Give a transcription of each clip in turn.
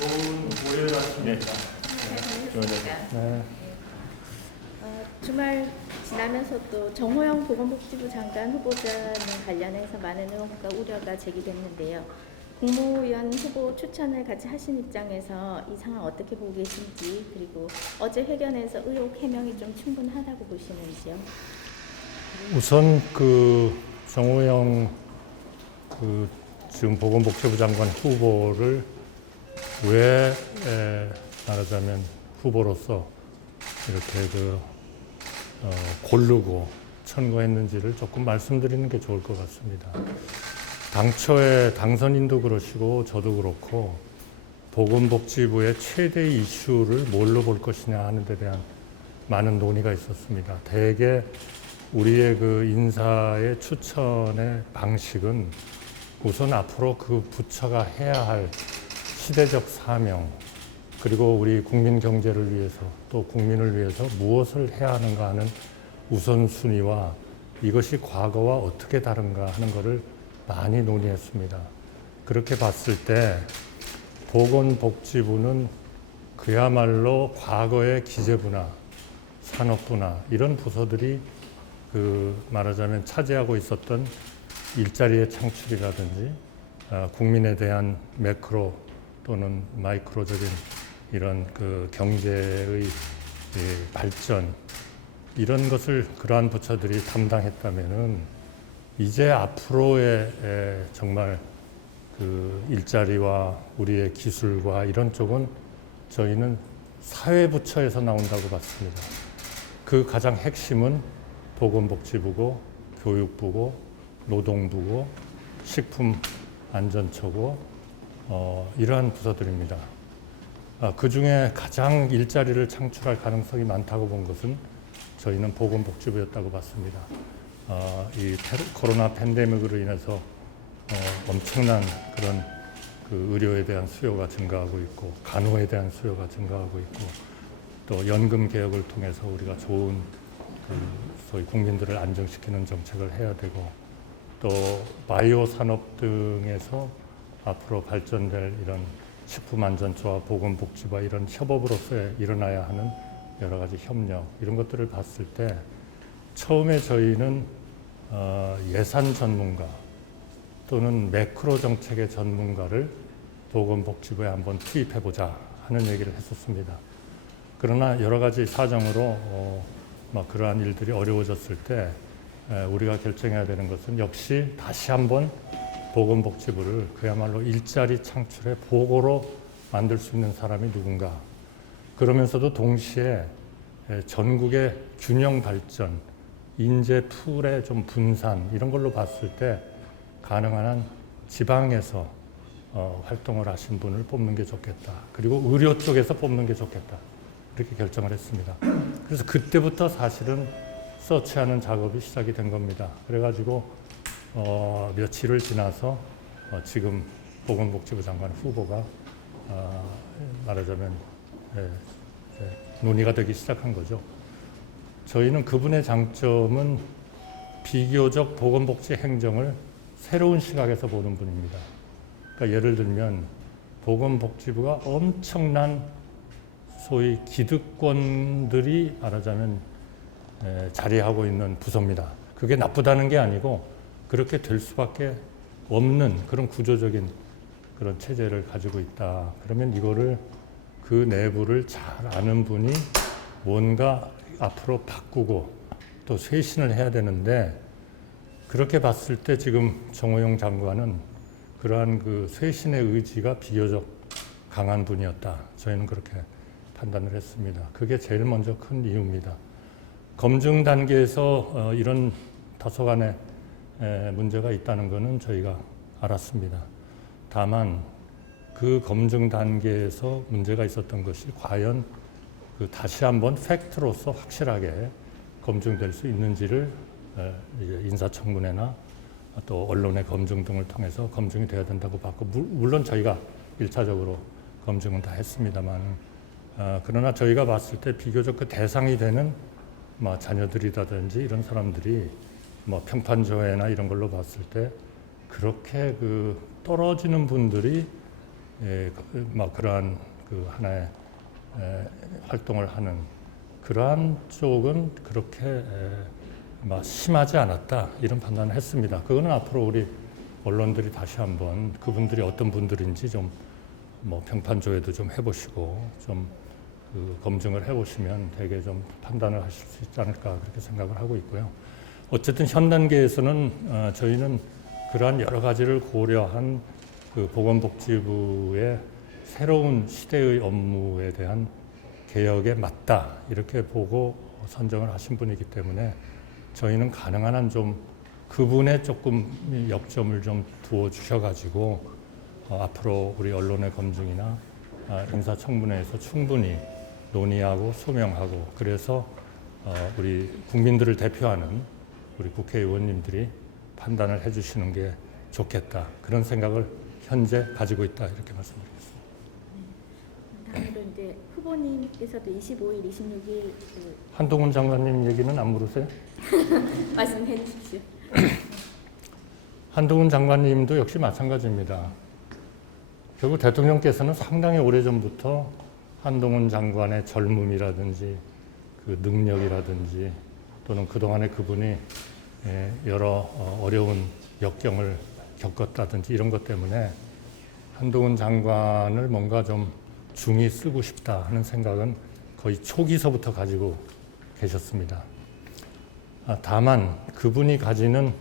좋은 월요일 아침입니다. 네. 주말 지나면서 또 정호영 보건복지부 장관 후보자는 관련해서 많은 의혹과 우려가 제기됐는데요. 국무위원 후보 추천을 같이 하신 입장에서 이 상황 어떻게 보고 계신지, 그리고 어제 회견에서 의혹 해명이 좀 충분하다고 보시는지요? 우선 그 정호영 지금 보건복지부 장관 후보를 왜 말하자면 후보로서 이렇게 고르고 천거했는지를 조금 말씀드리는 게 좋을 것 같습니다. 당초에 당선인도 그러시고 저도 그렇고 보건복지부의 최대 이슈를 뭘로 볼 것이냐 하는 데 대한 많은 논의가 있었습니다. 대개 우리의 그 인사의 추천의 방식은 우선 앞으로 그 부처가 해야 할 시대적 사명, 그리고 우리 국민 경제를 위해서 또 국민을 위해서 무엇을 해야 하는가 하는 우선순위와 이것이 과거와 어떻게 다른가 하는 것을 많이 논의했습니다. 그렇게 봤을 때 보건복지부는 그야말로 과거의 기재부나 산업부나 이런 부서들이 말하자면 차지하고 있었던 일자리의 창출이라든지 국민에 대한 매크로 또는 마이크로적인 이런 경제의 발전, 이런 것을 그러한 부처들이 담당했다면은 이제 앞으로의 정말 일자리와 우리의 기술과 이런 쪽은 저희는 사회부처에서 나온다고 봤습니다. 그 가장 핵심은 보건복지부고 교육부고 노동부고 식품안전처고 이러한 부서들입니다. 그 중에 가장 일자리를 창출할 가능성이 많다고 본 것은 저희는 보건복지부였다고 봤습니다. 이 코로나 팬데믹으로 인해서 엄청난 그런 의료에 대한 수요가 증가하고 있고 간호에 대한 수요가 증가하고 있고 또 연금 개혁을 통해서 우리가 좋은 소위 국민들을 안정시키는 정책을 해야 되고 또 바이오 산업 등에서 앞으로 발전될 이런 식품안전처와 보건복지부와 이런 협업으로서 일어나야 하는 여러 가지 협력, 이런 것들을 봤을 때 처음에 저희는 예산 전문가 또는 매크로 정책의 전문가를 보건복지부에 한번 투입해보자 하는 얘기를 했었습니다. 그러나 여러 가지 사정으로 그러한 일들이 어려워졌을 때 우리가 결정해야 되는 것은 역시 다시 한번 보건복지부를 그야말로 일자리 창출의 보고로 만들 수 있는 사람이 누군가, 그러면서도 동시에 전국의 균형 발전, 인재 풀의 좀 분산, 이런 걸로 봤을 때 가능한 한 지방에서 활동을 하신 분을 뽑는 게 좋겠다. 그리고 의료 쪽에서 뽑는 게 좋겠다. 이렇게 결정을 했습니다. 그래서 그때부터 사실은 서치하는 작업이 시작이 된 겁니다. 그래가지고 며칠을 지나서 지금 보건복지부 장관 후보가 말하자면 논의가 되기 시작한 거죠. 저희는 그분의 장점은 비교적 보건복지 행정을 새로운 시각에서 보는 분입니다. 그러니까 예를 들면 보건복지부가 엄청난 소위 기득권들이 말하자면 자리하고 있는 부서입니다. 그게 나쁘다는 게 아니고 그렇게 될 수밖에 없는 그런 구조적인 그런 체제를 가지고 있다. 그러면 이거를 그 내부를 잘 아는 분이 뭔가 앞으로 바꾸고 또 쇄신을 해야 되는데, 그렇게 봤을 때 지금 정호영 장관은 그러한 쇄신의 의지가 비교적 강한 분이었다. 저희는 그렇게 판단을 했습니다. 그게 제일 먼저 큰 이유입니다. 검증 단계에서 이런 다소간의 문제가 있다는 것은 저희가 알았습니다. 다만 그 검증 단계에서 문제가 있었던 것이 과연 다시 한번 팩트로서 확실하게 검증될 수 있는지를 이제 인사청문회나 또 언론의 검증 등을 통해서 검증이 되어야 된다고 봤고, 물론 저희가 1차적으로 검증은 다 했습니다만, 그러나 저희가 봤을 때 비교적 그 대상이 되는 자녀들이라든지 이런 사람들이 평판조회나 이런 걸로 봤을 때 그렇게 떨어지는 분들이 막 그러한 그 하나의 활동을 하는 그러한 쪽은 그렇게 막 심하지 않았다 이런 판단을 했습니다. 그거는 앞으로 우리 언론들이 다시 한번 그분들이 어떤 분들인지 좀 뭐 평판 조회도 좀 해보시고 좀 그 검증을 해보시면 되게 좀 판단을 하실 수 있지 않을까 그렇게 생각을 하고 있고요. 어쨌든 현 단계에서는 저희는 그러한 여러 가지를 고려한 그 보건복지부의 새로운 시대의 업무에 대한 개혁에 맞다 이렇게 보고 선정을 하신 분이기 때문에 저희는 가능한 한 좀 그분의 조금 역점을 좀 두어 주셔가지고 앞으로 우리 언론의 검증이나 인사청문회에서 충분히 논의하고 소명하고 그래서 우리 국민들을 대표하는 우리 국회의원님들이 판단을 해주시는 게 좋겠다 그런 생각을 현재 가지고 있다 이렇게 말씀드리겠습니다. 다음으로 이제 후보님께서도 25일, 26일 한동훈 장관님 얘기는 안 물으세요? 말씀해 주십시오. 한동훈 장관님도 역시 마찬가지입니다. 결국 대통령께서는 상당히 오래전부터 한동훈 장관의 젊음이라든지 그 능력이라든지 또는 그동안에 그분이 여러 어려운 역경을 겪었다든지 이런 것 때문에 한동훈 장관을 뭔가 좀 중히 쓰고 싶다 하는 생각은 거의 초기서부터 가지고 계셨습니다. 다만 그분이 가지는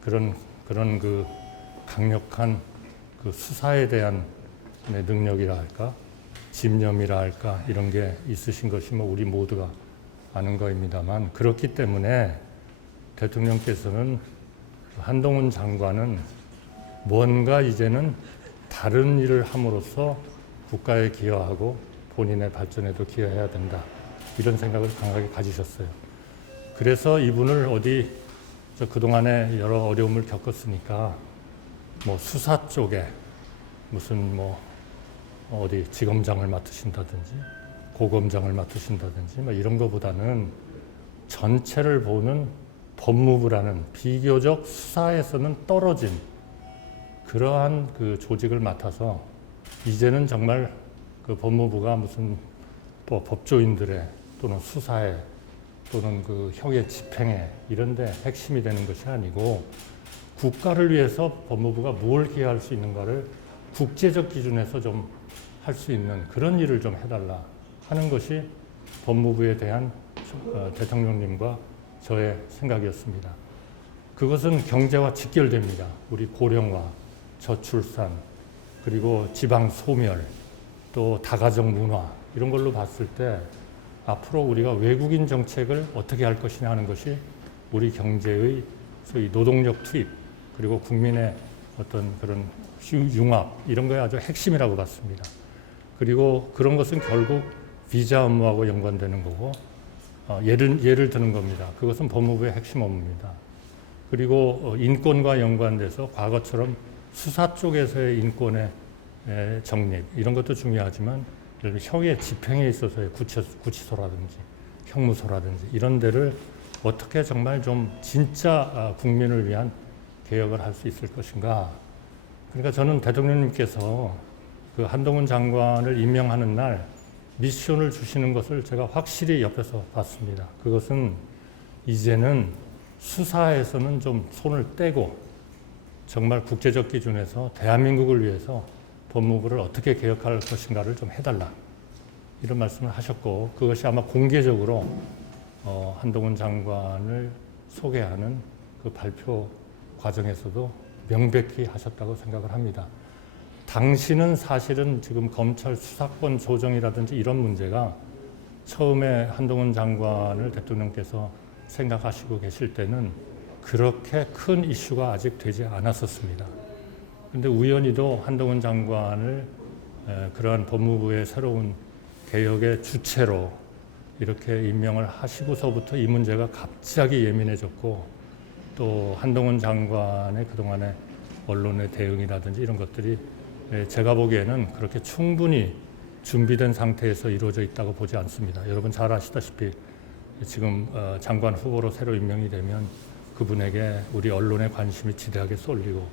그런 그 강력한 그 수사에 대한 능력이라 할까, 집념이라 할까 이런 게 있으신 것이 뭐 우리 모두가 아는 거입니다만 그렇기 때문에 대통령께서는 한동훈 장관은 뭔가 이제는 다른 일을 함으로써 국가에 기여하고 본인의 발전에도 기여해야 된다 이런 생각을 강하게 가지셨어요. 그래서 이분을 그동안에 여러 어려움을 겪었으니까 뭐 수사 쪽에 무슨 뭐 어디 지검장을 맡으신다든지 고검장을 맡으신다든지 뭐 이런 거보다는 전체를 보는 법무부라는 비교적 수사에서는 떨어진 그러한 그 조직을 맡아서 이제는 정말 그 법무부가 무슨 법조인들의 또는 수사에 또는 그 형의 집행에 이런 데 핵심이 되는 것이 아니고 국가를 위해서 법무부가 뭘 기여할 수 있는가를 국제적 기준에서 좀 할 수 있는 그런 일을 좀 해달라 하는 것이 법무부에 대한 대통령님과 저의 생각이었습니다. 그것은 경제와 직결됩니다. 우리 고령화, 저출산, 그리고 지방 소멸, 또 다가정 문화 이런 걸로 봤을 때 앞으로 우리가 외국인 정책을 어떻게 할 것이냐 하는 것이 우리 경제의 소위 노동력 투입 그리고 국민의 어떤 그런 융합 이런 거에 아주 핵심이라고 봤습니다. 그리고 그런 것은 결국 비자 업무하고 연관되는 거고 예를 드는 겁니다. 그것은 법무부의 핵심 업무입니다. 그리고 인권과 연관돼서 과거처럼 수사 쪽에서의 인권의 정립 이런 것도 중요하지만 예를 들어 형의 집행에 있어서의 구치소라든지 형무소라든지 이런 데를 어떻게 정말 좀 진짜 국민을 위한 개혁을 할 수 있을 것인가. 그러니까 저는 대통령님께서 그 한동훈 장관을 임명하는 날 미션을 주시는 것을 제가 확실히 옆에서 봤습니다. 그것은 이제는 수사에서는 좀 손을 떼고 정말 국제적 기준에서 대한민국을 위해서 법무부를 어떻게 개혁할 것인가를 좀 해달라 이런 말씀을 하셨고 그것이 아마 공개적으로 한동훈 장관을 소개하는 그 발표 과정에서도 명백히 하셨다고 생각을 합니다. 당시는 사실은 지금 검찰 수사권 조정이라든지 이런 문제가 처음에 한동훈 장관을 대통령께서 생각하시고 계실 때는 그렇게 큰 이슈가 아직 되지 않았었습니다. 그런데 우연히도 한동훈 장관을 그러한 법무부의 새로운 개혁의 주체로 이렇게 임명을 하시고서부터 이 문제가 갑자기 예민해졌고 또 한동훈 장관의 그동안의 언론의 대응이라든지 이런 것들이 제가 보기에는 그렇게 충분히 준비된 상태에서 이루어져 있다고 보지 않습니다. 여러분 잘 아시다시피 지금 장관 후보로 새로 임명이 되면 그분에게 우리 언론의 관심이 지대하게 쏠리고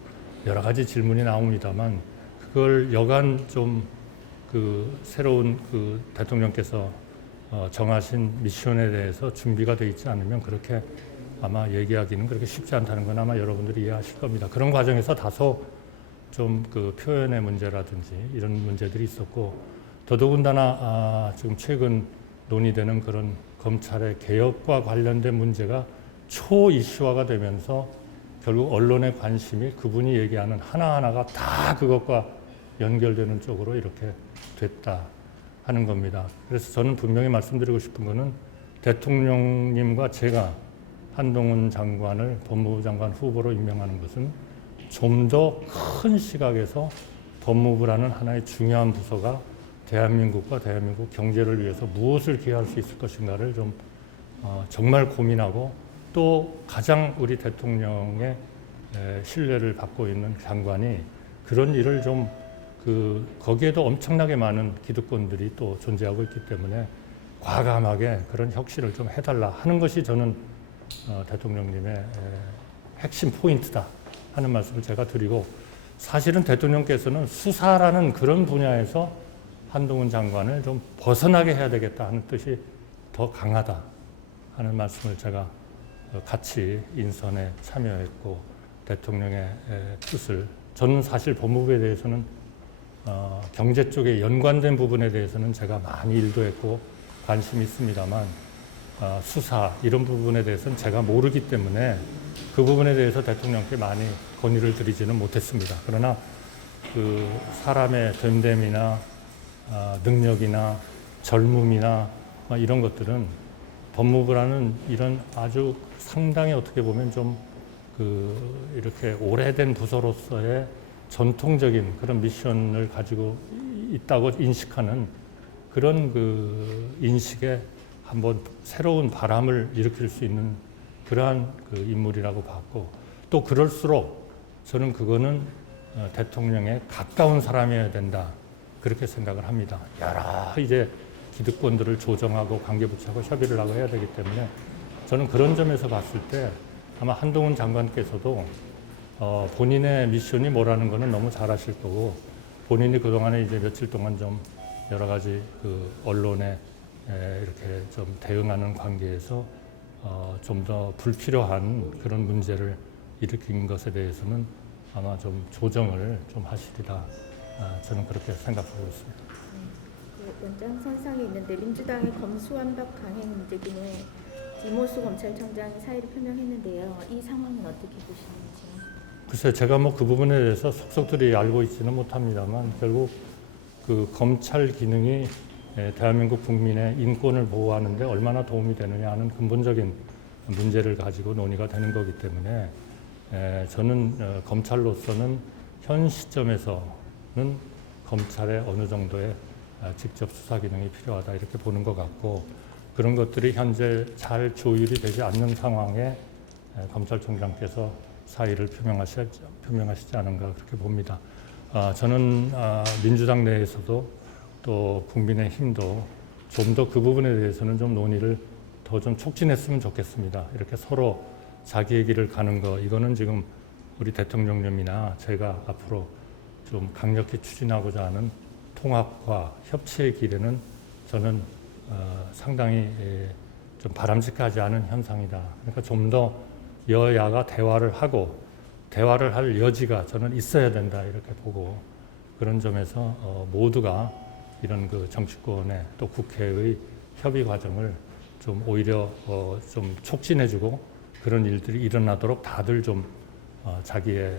여러 가지 질문이 나옵니다만 그걸 여간 좀 그 새로운 그 대통령께서 정하신 미션에 대해서 준비가 되어 있지 않으면 그렇게 아마 얘기하기는 그렇게 쉽지 않다는 건 아마 여러분들이 이해하실 겁니다. 그런 과정에서 다소 좀 그 표현의 문제라든지 이런 문제들이 있었고, 더더군다나 지금 최근 논의되는 그런 검찰의 개혁과 관련된 문제가 초 이슈화가 되면서 결국 언론의 관심이 그분이 얘기하는 하나하나가 다 그것과 연결되는 쪽으로 이렇게 됐다 하는 겁니다. 그래서 저는 분명히 말씀드리고 싶은 거는 대통령님과 제가 한동훈 장관을 법무부 장관 후보로 임명하는 것은 좀 더 큰 시각에서 법무부라는 하나의 중요한 부서가 대한민국과 대한민국 경제를 위해서 무엇을 기여할 수 있을 것인가를 좀 정말 고민하고, 또 가장 우리 대통령의 신뢰를 받고 있는 장관이 그런 일을 좀 거기에도 엄청나게 많은 기득권들이 또 존재하고 있기 때문에 과감하게 그런 혁신을 좀 해달라 하는 것이 저는 대통령님의 핵심 포인트다 하는 말씀을 제가 드리고, 사실은 대통령께서는 수사라는 그런 분야에서 한동훈 장관을 좀 벗어나게 해야 되겠다 하는 뜻이 더 강하다 하는 말씀을 제가 같이 인선에 참여했고, 대통령의 뜻을, 저는 사실 법무부에 대해서는 경제 쪽에 연관된 부분에 대해서는 제가 많이 일도 했고 관심이 있습니다만, 수사 이런 부분에 대해서는 제가 모르기 때문에 그 부분에 대해서 대통령께 많이 건의를 드리지는 못했습니다. 그러나 그 사람의 됨됨이나 능력이나 젊음이나 이런 것들은 법무부라는 이런 아주 상당히 어떻게 보면 좀 이렇게 오래된 부서로서의 전통적인 그런 미션을 가지고 있다고 인식하는 그런 인식에 한번 새로운 바람을 일으킬 수 있는 그러한 인물이라고 봤고, 또 그럴수록 저는 그거는 대통령에 가까운 사람이어야 된다 그렇게 생각을 합니다. 여러 이제 기득권들을 조정하고 관계부처하고 협의를 하고 해야 되기 때문에 저는 그런 점에서 봤을 때 아마 한동훈 장관께서도 본인의 미션이 뭐라는 거는 너무 잘 아실 거고, 본인이 그동안에 이제 며칠 동안 좀 여러 가지 언론에 이렇게 좀 대응하는 관계에서 좀 더 불필요한 그런 문제를 일으킨 것에 대해서는 아마 좀 조정을 좀 하시리라 저는 그렇게 생각하고 있습니다. 그 연장선상에 있는데 민주당의 검수완박 강행 문제 기능에 이모수 검찰청장이 사의를 표명했는데요. 이 상황은 어떻게 보시는지요? 글쎄요, 제가 뭐 그 부분에 대해서 속속들이 알고 있지는 못합니다만, 결국 그 검찰 기능이 대한민국 국민의 인권을 보호하는 데 얼마나 도움이 되느냐 하는 근본적인 문제를 가지고 논의가 되는 거기 때문에 저는 검찰로서는 현 시점에서는 검찰의 어느 정도의 직접 수사 기능이 필요하다 이렇게 보는 것 같고, 그런 것들이 현재 잘 조율이 되지 않는 상황에 검찰총장께서 사의를 표명하시지 않은가 그렇게 봅니다. 저는 민주당 내에서도 또 국민의힘도 좀 더 그 부분에 대해서는 좀 논의를 더 좀 촉진했으면 좋겠습니다. 이렇게 서로 자기의 길을 가는 거, 이거는 지금 우리 대통령님이나 제가 앞으로 좀 강력히 추진하고자 하는 통합과 협치의 길에는 저는 상당히 좀 바람직하지 않은 현상이다. 그러니까 좀 더 여야가 대화를 하고 대화를 할 여지가 저는 있어야 된다 이렇게 보고, 그런 점에서 모두가 이런 정치권의 또 국회의 협의 과정을 좀 오히려 좀 촉진해주고 그런 일들이 일어나도록 다들 좀 자기의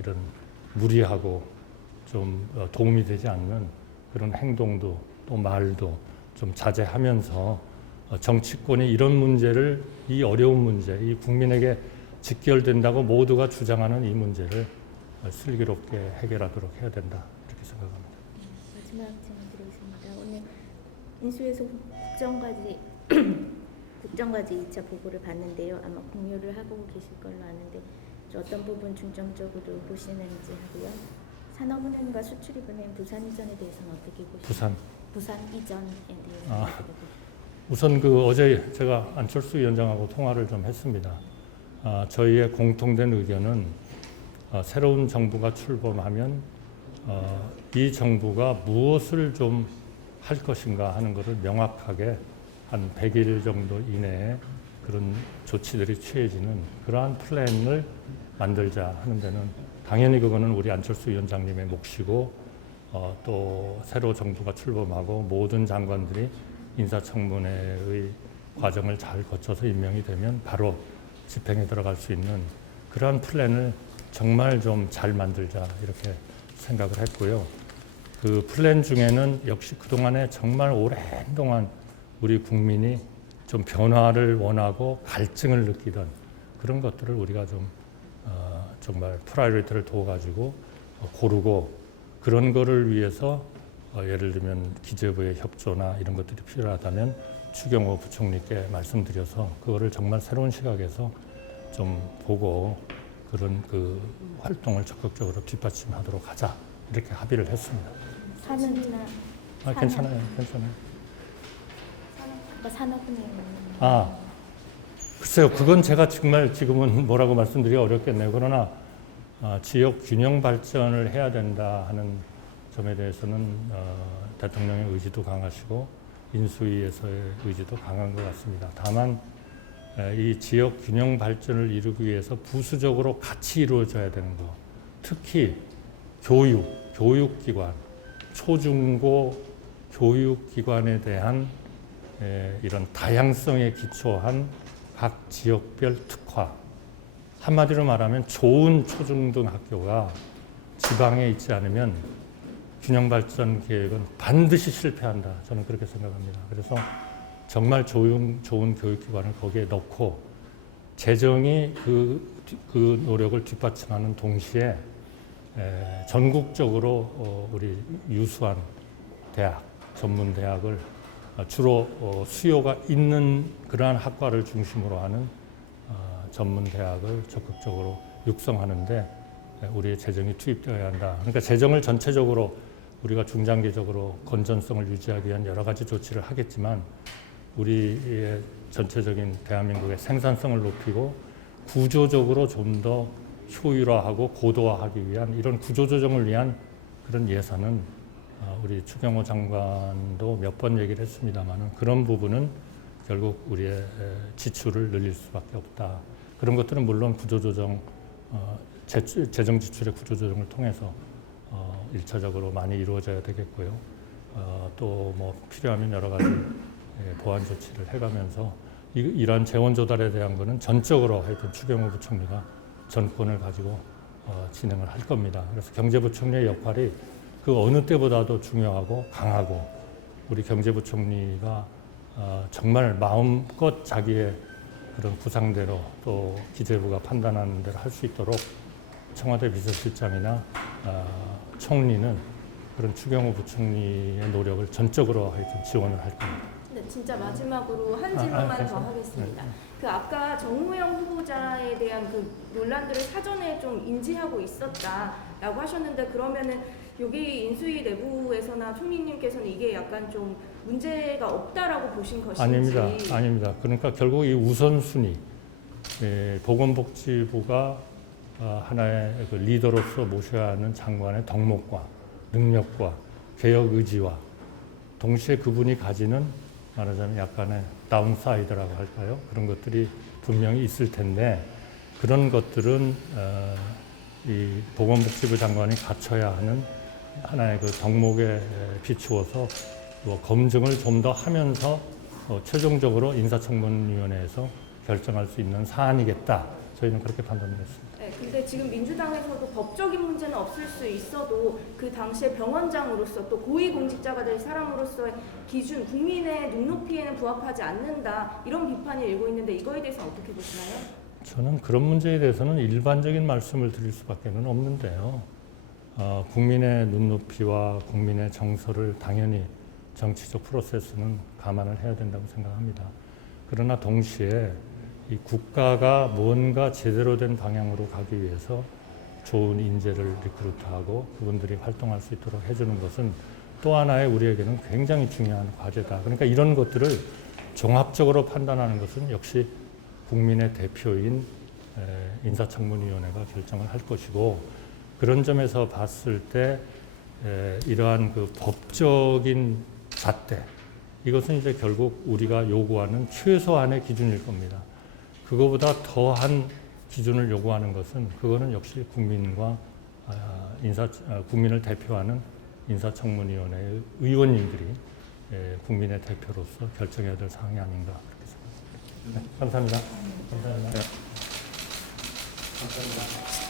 이런 무리하고 좀 도움이 되지 않는 그런 행동도 또 말도 좀 자제하면서 정치권이 이런 문제를, 이 어려운 문제, 이 국민에게 직결된다고 모두가 주장하는 이 문제를 슬기롭게 해결하도록 해야 된다 이렇게 생각합니다. 마지막 질문 드리겠습니다. 오늘 인수위에서 국정과제 2차 보고를 봤는데요. 아마 공유를 하고 계실 걸로 아는데 어떤 부분 중점적으로 보시는지 하고요. 산업은행과 수출입은행 부산 이전에 대해서는 어떻게 보시나요? 부산 이전에 대해서 우선 어제 제가 안철수 위원장하고 통화를 좀 했습니다. 저희의 공통된 의견은 새로운 정부가 출범하면 이 정부가 무엇을 좀 할 것인가 하는 것을 명확하게 한 100일 정도 이내에 그런 조치들이 취해지는 그러한 플랜을 만들자 하는 데는 당연히 그거는 우리 안철수 위원장님의 몫이고 또 새로 정부가 출범하고 모든 장관들이 인사청문회의 과정을 잘 거쳐서 임명이 되면 바로 집행에 들어갈 수 있는 그러한 플랜을 정말 좀 잘 만들자 이렇게 생각을 했고요. 그 플랜 중에는 역시 그동안에 정말 오랜 동안 우리 국민이 좀 변화를 원하고 갈증을 느끼던 그런 것들을 우리가 좀 정말 프라이어리티를 둬가지고 고르고 그런 거를 위해서 예를 들면 기재부의 협조나 이런 것들이 필요하다면 추경호 부총리께 말씀드려서 그거를 정말 새로운 시각에서 좀 보고 그런 그 활동을 적극적으로 뒷받침하도록 하자 이렇게 합의를 했습니다. 산업이나 괜찮아요. 산업은행. 글쎄요. 그건 제가 정말 지금은 뭐라고 말씀드리기 어렵겠네요. 그러나 지역 균형 발전을 해야 된다 하는 점에 대해서는 대통령의 의지도 강하시고 인수위에서의 의지도 강한 것 같습니다. 다만 이 지역 균형 발전을 이루기 위해서 부수적으로 같이 이루어져야 되는 것, 특히 교육기관, 초중고 교육기관에 대한 이런 다양성에 기초한 각 지역별 특화, 한마디로 말하면 좋은 초중등학교가 지방에 있지 않으면 균형발전 계획은 반드시 실패한다. 저는 그렇게 생각합니다. 그래서 정말 좋은 교육기관을 거기에 넣고 재정이 그 노력을 뒷받침하는 동시에 전국적으로 우리 유수한 대학, 전문 대학을 주로 수요가 있는 그러한 학과를 중심으로 하는 전문 대학을 적극적으로 육성하는데 우리의 재정이 투입되어야 한다. 그러니까 재정을 전체적으로 우리가 중장기적으로 건전성을 유지하기 위한 여러 가지 조치를 하겠지만 우리의 전체적인 대한민국의 생산성을 높이고 구조적으로 좀 더 효율화하고 고도화하기 위한 이런 구조조정을 위한 그런 예산은 우리 추경호 장관도 몇 번 얘기를 했습니다만 그런 부분은 결국 우리의 지출을 늘릴 수밖에 없다. 그런 것들은 물론 구조조정, 재정 지출의 구조조정을 통해서 1차적으로 많이 이루어져야 되겠고요. 또 뭐 필요하면 여러 가지 보완 조치를 해가면서 이러한 재원 조달에 대한 것은 전적으로 하여튼 추경호 부총리가 전권을 가지고 진행을 할 겁니다. 그래서 경제부총리의 역할이 그 어느 때보다도 중요하고 강하고 우리 경제부총리가 정말 마음껏 자기의 그런 구상대로 또 기재부가 판단하는 대로 할 수 있도록 청와대 비서실장이나 총리는 그런 추경호 부총리의 노력을 전적으로 하여튼 지원을 할 겁니다. 네, 진짜 마지막으로 한 질문만 더 하겠습니다. 그 아까 정호영 후보자에 대한 그 논란들을 사전에 좀 인지하고 있었다라고 하셨는데 그러면은 여기 인수위 내부에서나 총리님께서는 이게 약간 좀 문제가 없다라고 보신 것인지? 아닙니다. 그러니까 결국 이 우선순위, 보건복지부가 하나의 그 리더로서 모셔야 하는 장관의 덕목과 능력과 개혁 의지와 동시에 그분이 가지는 말하자면 약간의 다운사이드라고 할까요? 그런 것들이 분명히 있을 텐데 그런 것들은 이 보건복지부 장관이 갖춰야 하는 하나의 그 덕목에 비추어서 검증을 좀 더 하면서 최종적으로 인사청문위원회에서 결정할 수 있는 사안이겠다. 저희는 그렇게 판단을 했습니다. 네, 근데 지금 민주당에서도 법적인 문제는 없을 수 있어도 그 당시에 병원장으로서 또 고위공직자가 될 사람으로서의 기준, 국민의 눈높이에는 부합하지 않는다 이런 비판이 일고 있는데 이거에 대해서 어떻게 보시나요? 저는 그런 문제에 대해서는 일반적인 말씀을 드릴 수밖에 없는데요. 국민의 눈높이와 국민의 정서를 당연히 정치적 프로세스는 감안을 해야 된다고 생각합니다. 그러나 동시에 이 국가가 뭔가 제대로 된 방향으로 가기 위해서 좋은 인재를 리크루트하고 그분들이 활동할 수 있도록 해주는 것은 또 하나의 우리에게는 굉장히 중요한 과제다. 그러니까 이런 것들을 종합적으로 판단하는 것은 역시 국민의 대표인 인사청문위원회가 결정을 할 것이고 그런 점에서 봤을 때 이러한 그 법적인 잣대, 이것은 이제 결국 우리가 요구하는 최소한의 기준일 겁니다. 그거보다 더한 기준을 요구하는 것은 그거는 역시 국민과 국민을 대표하는 인사청문위원회의 의원님들이 국민의 대표로서 결정해야 될 사항이 아닌가 그렇게 생각합니다. 네, 감사합니다. 감사합니다. 감사합니다.